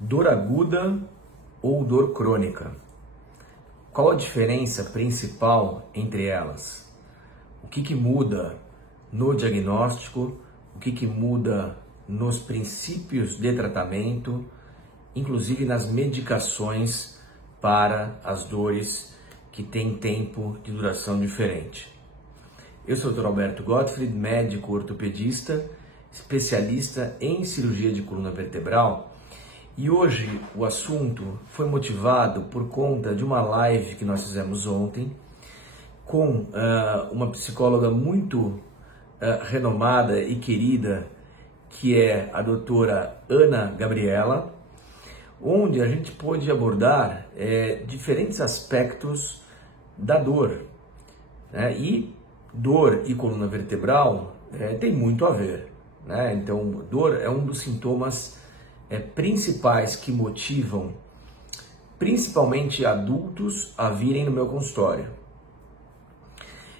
Dor aguda ou dor crônica? Qual a diferença principal entre elas? O que muda no diagnóstico? O que muda nos princípios de tratamento, inclusive nas medicações para as dores que têm tempo de duração diferente? Eu sou o Dr. Alberto Gottfried, médico ortopedista, especialista em cirurgia de coluna vertebral, e hoje o assunto foi motivado por conta de uma live que nós fizemos ontem com uma psicóloga muito renomada e querida, que é a doutora Ana Gabriela, onde a gente pôde abordar diferentes aspectos da dor, né? E dor e coluna vertebral tem muito a ver, né? Então, dor é um dos sintomas principais que motivam principalmente adultos a virem no meu consultório.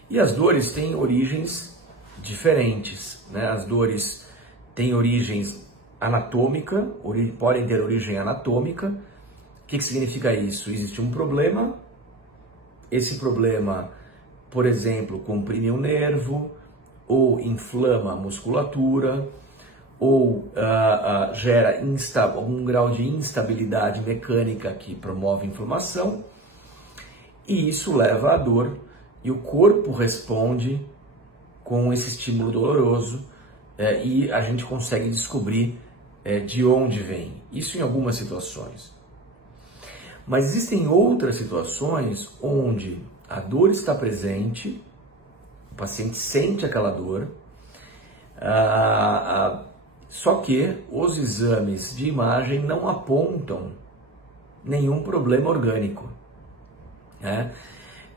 E as dores têm origens diferentes, né? As dores têm origens anatômica, podem ter origem anatômica. O que significa isso? Existe um problema, esse problema, por exemplo, comprime um nervo, ou inflama a musculatura, ou gera algum grau de instabilidade mecânica que promove inflamação, e isso leva à dor, e o corpo responde com esse estímulo doloroso, e a gente consegue descobrir de onde vem. Isso em algumas situações. Mas existem outras situações onde a dor está presente, o paciente sente aquela dor, só que os exames de imagem não apontam nenhum problema orgânico, né?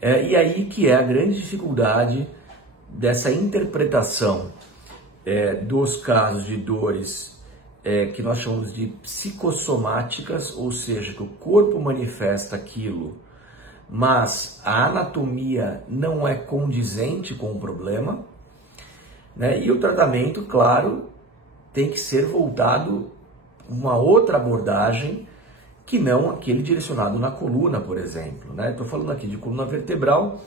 E aí que é a grande dificuldade dessa interpretação dos casos de dores que nós chamamos de psicossomáticas, ou seja, que o corpo manifesta aquilo, mas a anatomia não é condizente com o problema, né? E o tratamento, claro, tem que ser voltado uma outra abordagem que não aquele direcionado na coluna, por exemplo, né? Estou falando aqui de coluna vertebral,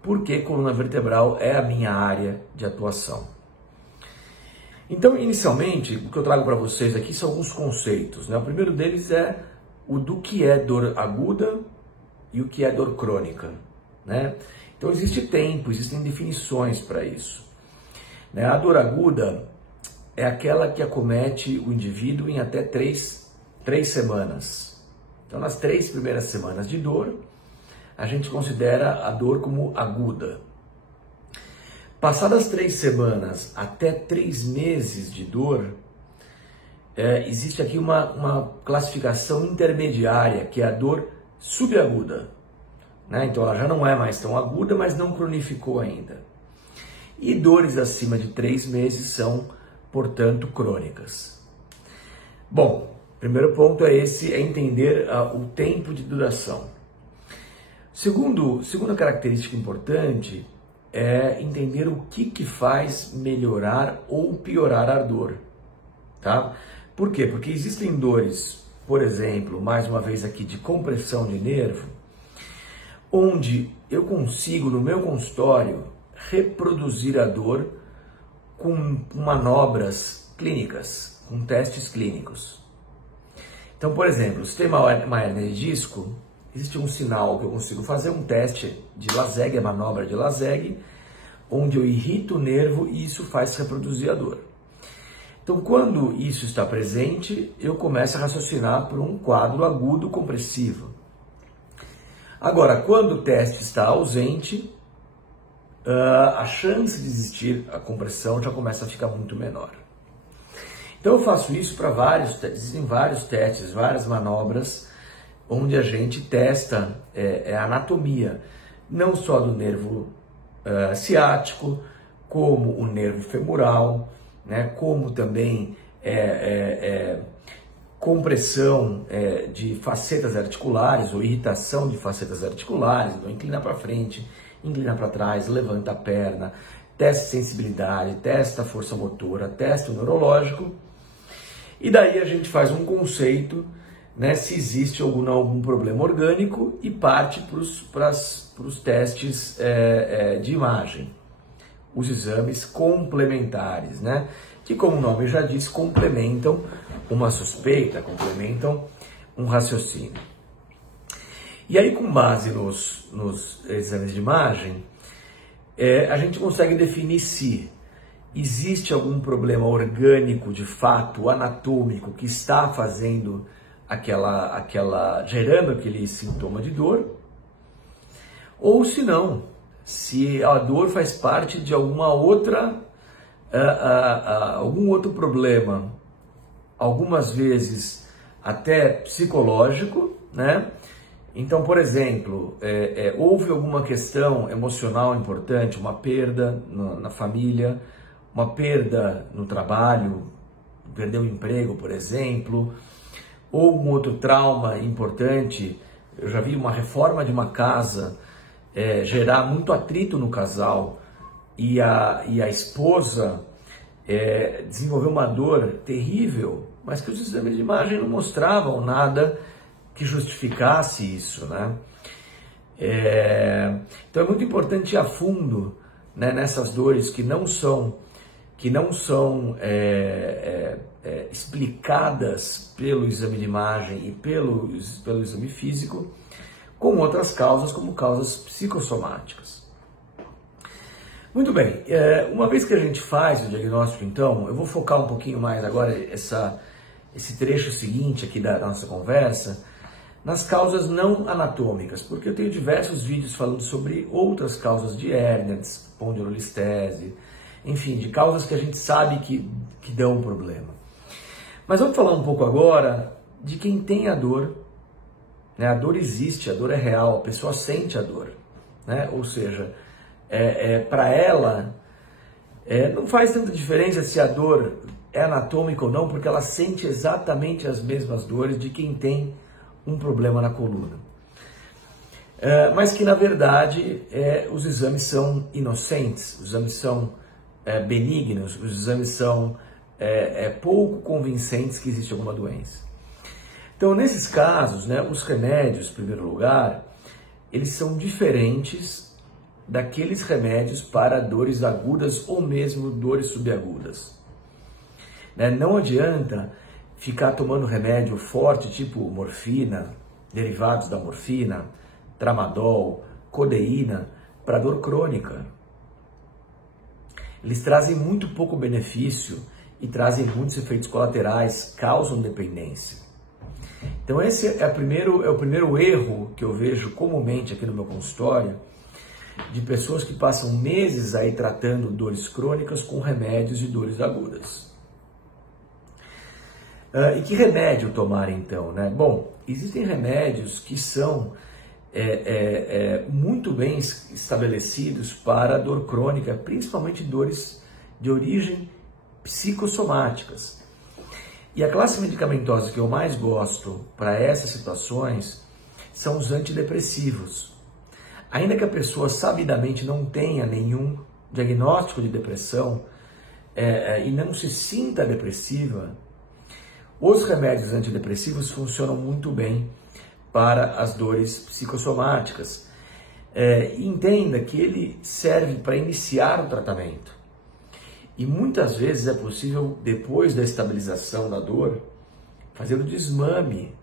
porque coluna vertebral é a minha área de atuação. Então, inicialmente, o que eu trago para vocês aqui são alguns conceitos, né? O primeiro deles é o do que é dor aguda e o que é dor crônica, né? Então, existe tempo, existem definições para isso, né? A dor aguda é aquela que acomete o indivíduo em até três semanas. Então, nas 3 primeiras semanas de dor, a gente considera a dor como aguda. Passadas 3 semanas até 3 meses de dor, existe aqui uma classificação intermediária, que é a dor subaguda, né? Então, ela já não é mais tão aguda, mas não cronificou ainda. E dores acima de 3 meses são, portanto, crônicas. Bom, primeiro ponto é entender o tempo de duração. Segunda característica importante é entender o que faz melhorar ou piorar a dor, tá? Por quê? Porque existem dores, por exemplo, mais uma vez aqui, de compressão de nervo, onde eu consigo, no meu consultório, reproduzir a dor com manobras clínicas, com testes clínicos. Então, por exemplo, se tem uma hérnia de disco, existe um sinal que eu consigo fazer um teste de Lasegue, a manobra de Lasegue, onde eu irrito o nervo e isso faz reproduzir a dor. Então, quando isso está presente, eu começo a raciocinar por um quadro agudo compressivo. Agora, quando o teste está ausente, a chance de existir a compressão já começa a ficar muito menor. Então eu faço isso para existem vários testes, várias manobras, onde a gente testa a anatomia, não só do nervo ciático, como o nervo femoral, né, como também compressão de facetas articulares ou irritação de facetas articulares. Então inclina para frente, inclina para trás, levanta a perna, testa sensibilidade, testa a força motora, testa o neurológico. E daí a gente faz um conceito, né, se existe algum problema orgânico e parte para os testes de imagem, os exames complementares, né, que, como o nome já diz, complementam uma suspeita, complementam um raciocínio. E aí, com base nos exames de imagem, a gente consegue definir se existe algum problema orgânico, de fato, anatômico, que está fazendo gerando aquele sintoma de dor, ou se não, se a dor faz parte de algum outro problema, algumas vezes até psicológico, né? Então, por exemplo, houve alguma questão emocional importante, uma perda na família, uma perda no trabalho, perdeu o emprego, por exemplo, ou um outro trauma importante. Eu já vi uma reforma de uma casa gerar muito atrito no casal e a esposa desenvolveu uma dor terrível, mas que os exames de imagem não mostravam nada que justificasse isso, né? Então é muito importante ir a fundo, né, nessas dores que não são explicadas pelo exame de imagem e pelo exame físico, com outras causas, como causas psicossomáticas. Muito bem, uma vez que a gente faz o diagnóstico, então, eu vou focar um pouquinho mais agora esse trecho seguinte aqui da nossa conversa, nas causas não anatômicas, porque eu tenho diversos vídeos falando sobre outras causas de hérnia, de espondilolistese, enfim, de causas que a gente sabe que dão problema. Mas vamos falar um pouco agora de quem tem a dor, né? A dor existe, a dor é real, a pessoa sente a dor, né? Ou seja, para ela não faz tanta diferença se a dor é anatômica ou não, porque ela sente exatamente as mesmas dores de quem tem um problema na coluna. Mas que, na verdade, os exames são inocentes, os exames são benignos, os exames são pouco convincentes que existe alguma doença. Então, nesses casos, né, os remédios, em primeiro lugar, eles são diferentes daqueles remédios para dores agudas ou mesmo dores subagudas. Né? Não adianta ficar tomando remédio forte, tipo morfina, derivados da morfina, tramadol, codeína, para dor crônica. Eles trazem muito pouco benefício e trazem muitos efeitos colaterais, causam dependência. Então esse é o primeiro erro que eu vejo comumente aqui no meu consultório, de pessoas que passam meses aí tratando dores crônicas com remédios de dores agudas. E que remédio tomar então, né? Bom, existem remédios que são muito bem estabelecidos para a dor crônica, principalmente dores de origem psicossomáticas. E a classe medicamentosa que eu mais gosto para essas situações são os antidepressivos. Ainda que a pessoa sabidamente não tenha nenhum diagnóstico de depressão e não se sinta depressiva, os remédios antidepressivos funcionam muito bem para as dores psicossomáticas. Entenda que ele serve para iniciar o tratamento. E muitas vezes é possível, depois da estabilização da dor, fazer o desmame,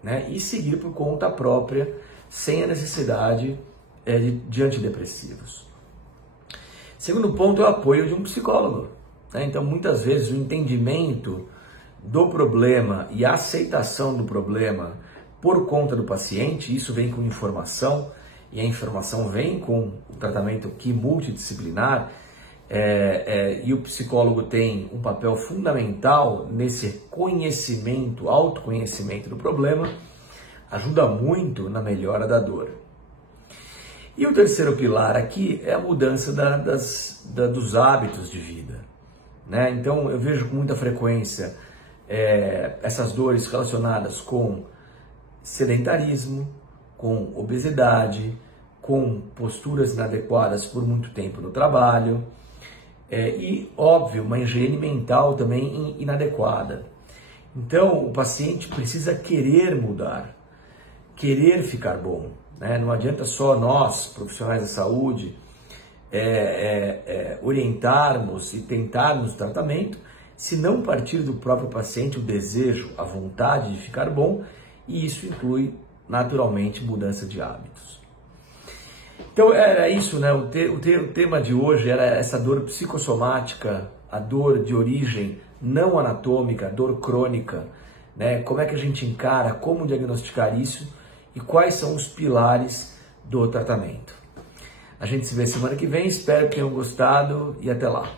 né, e seguir por conta própria, sem a necessidade de antidepressivos. Segundo ponto é o apoio de um psicólogo. Né? Então, muitas vezes, o entendimento do problema e a aceitação do problema por conta do paciente, isso vem com informação, e a informação vem com o tratamento multidisciplinar, e o psicólogo tem um papel fundamental nesse conhecimento, autoconhecimento do problema, ajuda muito na melhora da dor. E o terceiro pilar aqui é a mudança dos hábitos de vida. Né? Então eu vejo com muita frequência essas dores relacionadas com sedentarismo, com obesidade, com posturas inadequadas por muito tempo no trabalho, e, óbvio, uma higiene mental também inadequada. Então, o paciente precisa querer mudar, querer ficar bom, né? Não adianta só nós, profissionais da saúde, orientarmos e tentarmos o tratamento, se não partir do próprio paciente o desejo, a vontade de ficar bom, e isso inclui naturalmente mudança de hábitos. Então era isso, né? O tema de hoje era essa dor psicossomática, a dor de origem não anatômica, a dor crônica, né? Como é que a gente encara, como diagnosticar isso e quais são os pilares do tratamento. A gente se vê semana que vem, espero que tenham gostado e até lá.